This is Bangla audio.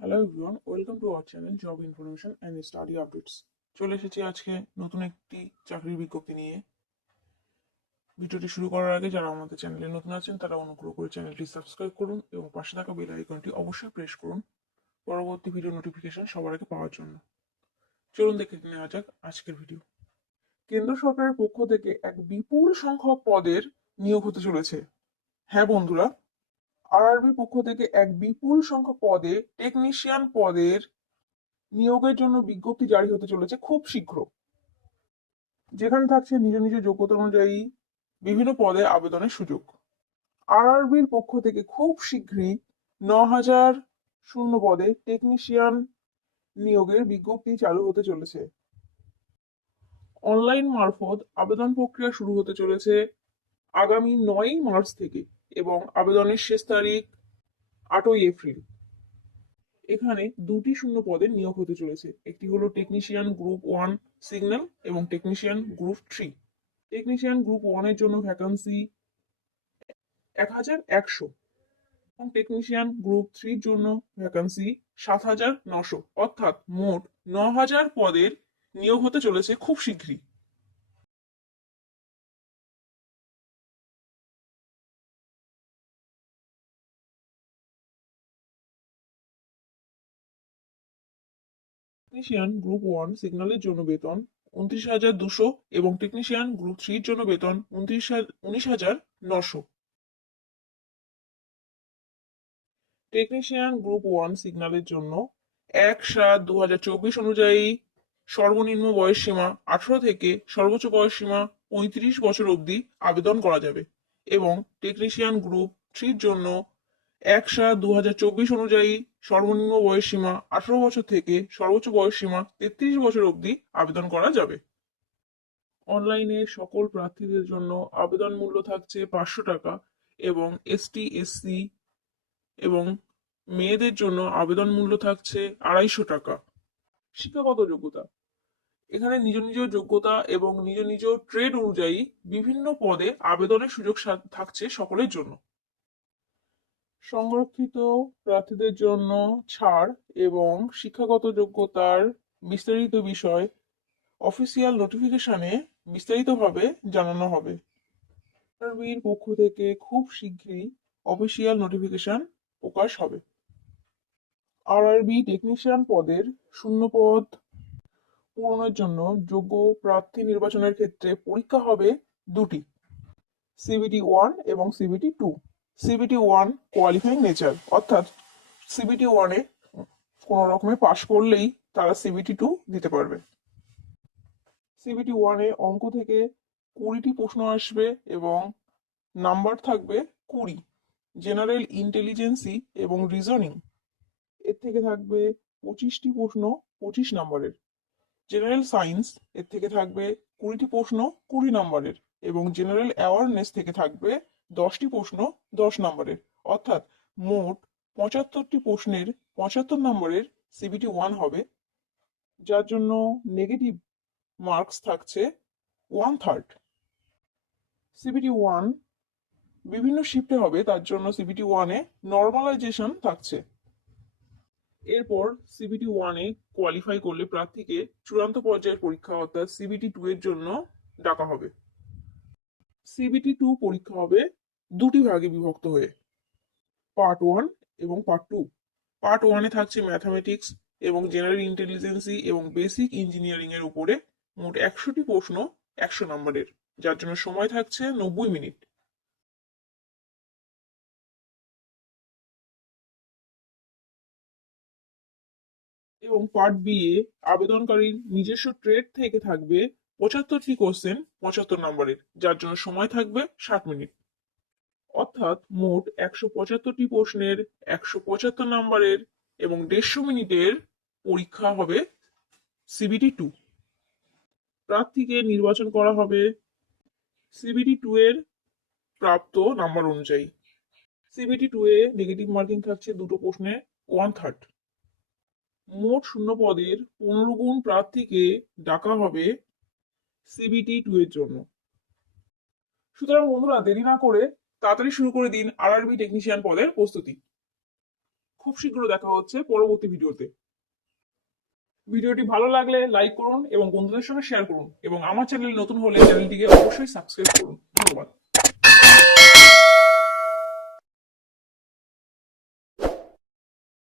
Hello everyone, welcome to our channel job information and study updates. চলে এসেছি আজকে নতুন একটি চাকরির বিজ্ঞপ্তি নিয়ে। ভিডিওটি শুরু করার আগে যারা আমাদের চ্যানেলে নতুন আছেন তারা অনুগ্রহ করে চ্যানেলটি সাবস্ক্রাইব করুন এবং পাশে থাকা বেল আইকনটি অবশ্যই প্রেস করুন পরবর্তী ভিডিও নোটিফিকেশন সবার আগে পাওয়ার জন্য। চলুন দেখে নেওয়া যাক আজকের ভিডিও। কেন্দ্র সরকারের পক্ষ থেকে এক বিপুল সংখ্যক পদের নিয়োগ হতে চলেছে। হ্যাঁ বন্ধুরা, আরআরবির পক্ষ থেকে এক বিপুল সংখ্যক পদে টেকনিশিয়ান পদের নিয়োগের জন্য বিজ্ঞপ্তি জারি হতে চলেছে খুব শীঘ্র, যেখানে থাকছে নিজ নিজ যোগ্যতা অনুযায়ী বিভিন্ন পদে আবেদনের সুযোগ। আরআরবির পক্ষ থেকে খুব শীঘ্রই 9,000 শূন্য পদে টেকনিশিয়ান নিয়োগের বিজ্ঞপ্তি চালু হতে চলেছে। অনলাইন মারফত আবেদন প্রক্রিয়া শুরু হতে চলেছে আগামী 9 মার্চ থেকে এবং আবেদনের শেষ তারিখ 8 এপ্রিল। এখানে দুটি শূন্য পদে নিয়োগ হতে চলেছে, একটি হলো টেকনিশিয়ান গ্রুপ 1 সিগন্যাল এবং টেকনিশিয়ান গ্রুপ 3। টেকনিশিয়ান গ্রুপ 1 এর জন্য ভ্যাকান্সি 1,100 এবং টেকনিশিয়ান গ্রুপ 3 এর জন্য ভ্যাকান্সি 7,900, অর্থাৎ মোট 9,000 পদের নিয়োগ হতে চলেছে খুব শীঘ্রই। টেকনিশিয়ান গ্রুপ 1 সিগন্যালের জন্য বেতন 29,200 এবং টেকনিশিয়ান গ্রুপ 3 এর জন্য বেতন 19,900। টেকনিশিয়ান গ্রুপ 1 সিগন্যালের জন্য 1/7/2024 অনুযায়ী সর্বনিম্ন বয়স সীমা 18 থেকে সর্বোচ্চ বয়স সীমা 35 বছর অবধি আবেদন করা যাবে এবং টেকনিশিয়ান গ্রুপ 3 এর জন্য 1/7/2024 অনুযায়ী সর্বনিম্ন বয়স সীমা 18 বছর থেকে সর্বোচ্চ বয়স সীমা 33 বছর অবধি আবেদন করা যাবে। অনলাইনে সকল প্রার্থীদের জন্য আবেদন মূল্য থাকছে 500 টাকা এবং এসটি এসসি এবং মেয়েদের জন্য আবেদন মূল্য থাকছে 250 টাকা। শিক্ষাগত যোগ্যতা, এখানে নিজ নিজ যোগ্যতা এবং নিজ নিজ ট্রেড অনুযায়ী বিভিন্ন পদে আবেদনের সুযোগ থাকছে সকলের জন্য। সংরক্ষিত প্রার্থীদের জন্য ছাড় এবং শিক্ষাগত যোগ্যতার বিস্তারিত বিষয় অফিসিয়াল নোটিফিকেশনে বিস্তারিতভাবে জানানো হবে। আরবির পক্ষ থেকে খুব শীঘ্রই অফিসিয়াল নোটিফিকেশন প্রকাশ হবে। আরআরবি টেকনিশিয়ান পদের শূন্য পদ পূরণের জন্য যোগ্য প্রার্থী নির্বাচনের ক্ষেত্রে পরীক্ষা হবে দুটি, সিবিটি 1 এবং সিবিটি 2। সিবিটি 1 কোয়ালিফাইং নেচার, অর্থাৎ সিবিটি 1 এ কোনো রকমে পাশ করলেই তারা সিবিটি 2 দিতে পারবে। সিবিটি 1 এ অঙ্ক থেকে 20টি প্রশ্ন আসবে এবং নাম্বার থাকবে 20। জেনারেল ইন্টেলিজেন্সি এবং রিজনিং এর থেকে থাকবে 25টি প্রশ্ন 25 নম্বরের। জেনারেল সায়েন্স এর থেকে থাকবে 20টি প্রশ্ন 20 নম্বরের এবং জেনারেল অ্যাওয়ারনেস থেকে থাকবে 10টি প্রশ্ন 10 নম্বরের, অর্থাৎ মোট 75টি প্রশ্নের 75 নম্বরের সিবিটি 1 হবে, যার জন্য নেগেটিভ মার্কস থাকছে 1/3। সিবিটি 1 বিভিন্ন শিফটে হবে, তার জন্য সিবিটি 1 এ নর্মালাইজেশন থাকছে। এরপর সিবিটি 1 এ কোয়ালিফাই করলে প্রার্থীকে চূড়ান্ত পর্যায়ের পরীক্ষা অর্থাৎ সিবিটি 2 এর জন্য ডাকা হবে। সিবিটি 2 পরীক্ষা হবে দুটি ভাগে বিভক্ত হয়ে, পার্ট 1 এবং পার্ট 2। পার্ট 1 এ থাকছে ম্যাথামেটিক্স এবং জেনারেল ইন্টেলিজেন্সি এবং বেসিক ইঞ্জিনিয়ারিং এর উপরে মোট 100টি প্রশ্ন 100 নম্বরের, যার জন্য সময় থাকছে 90 মিনিট। এবং পার্ট বি এ আবেদনকারীর নিজস্ব ট্রেড থেকে থাকবে 75টি কোশ্চেন 75 নম্বরের, যার জন্য সময় থাকবে 60 মিনিট। অর্থাৎ মোট 175টি প্রশ্নের 175 নম্বরের এবং 150 মিনিটের পরীক্ষা হবে সিবিটি 2। প্রার্থীকে নির্বাচন করা হবে সিবিটি 2 এর প্রাপ্ত নাম্বার অনুযায়ী। সিবিটি 2 এ নেগেটিভ মার্কিং থাকছে দুটো প্রশ্নে 1/3। মোট শূন্য পদের 15 গুণ প্রার্থীকে ডাকা হবে সিবিটি 2 এর জন্য। সুতরাং বন্ধুরা, দেরি না করে তাড়াতাড়ি শুরু করে দিন আরআরবি টেকনিশিয়ান পদের প্রস্তুতি। খুব শীঘ্র দেখা হচ্ছে পরবর্তী ভিডিওতে। ভিডিওটি ভালো লাগলে লাইক করুন এবং বন্ধুদের সঙ্গে শেয়ার করুন এবং আমার চ্যানেল নতুন হলে চ্যানেলটিকে অবশ্যই সাবস্ক্রাইব করুন। ধন্যবাদ।